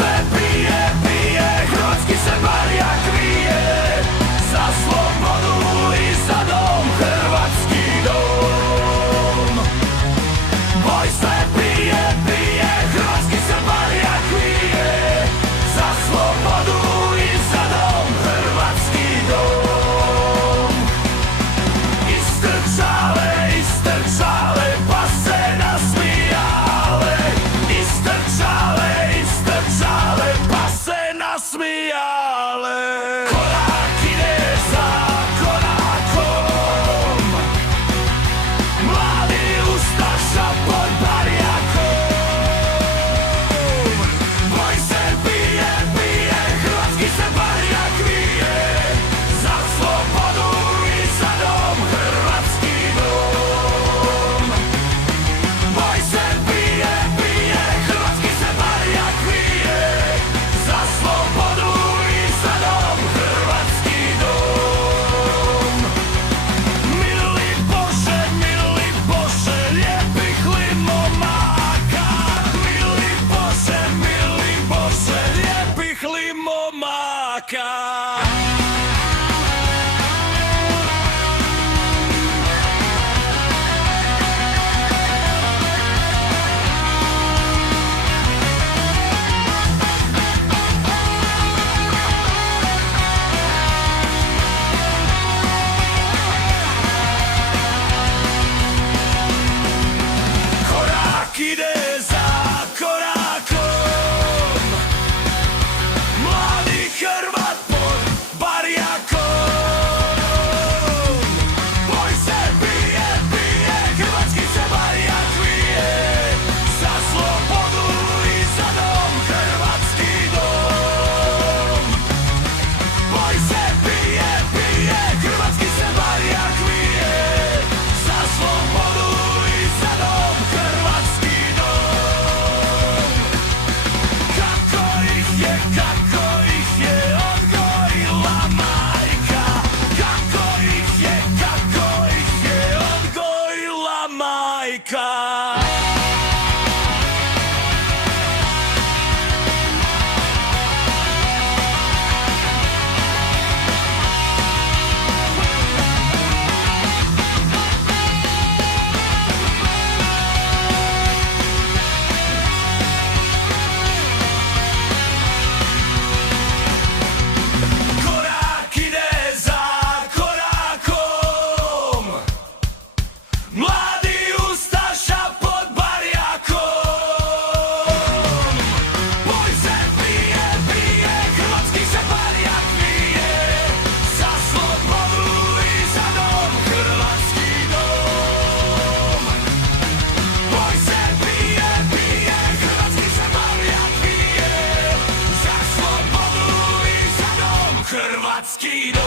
se pije, pije, hrvatski se barjak vije, za slobodu i za dom, hrvatski dom. Boj se pije, pije, hrvatski se barjak vije, za slobodu i za dom, hrvatski dom. Istrčale, istrčale, pa se nasmijale, istrčale, istrčale, pa se nasmijale. Korak ide za korakom, mladi ustaša pod barjakom. Boj se pije, pije, hrvatski se barjak vije, za slobodu i za dom, hrvatski dom. Boj se pije, pije, hrvatski se barjak vije, za slobodu i za dom, hrvatski dom. Mili Bože, lijepih li momaka, mili Bože, lijepih li momaka. Korak ide za korakom, mladi Hrvat pod barjakom. Boj se pije, pije, hrvatski se barjak vije, za slobodu i za dom, hrvatski dom. Boj se pije, pije, hrvatski se barjak vije, za slobodu i za dom, hrvatski dom. Kako ih je odgojila majka, kako ih je odgojila majka. Korak ide za korakom, mladi ustaša pod barjakom. Boj se pije, pije, hrvatski se barjak vije, za slobodu i za dom, hrvatski dom. Boj se pije, pije, hrvatski se barjak vije, za slobodu i za dom, hrvatski dom.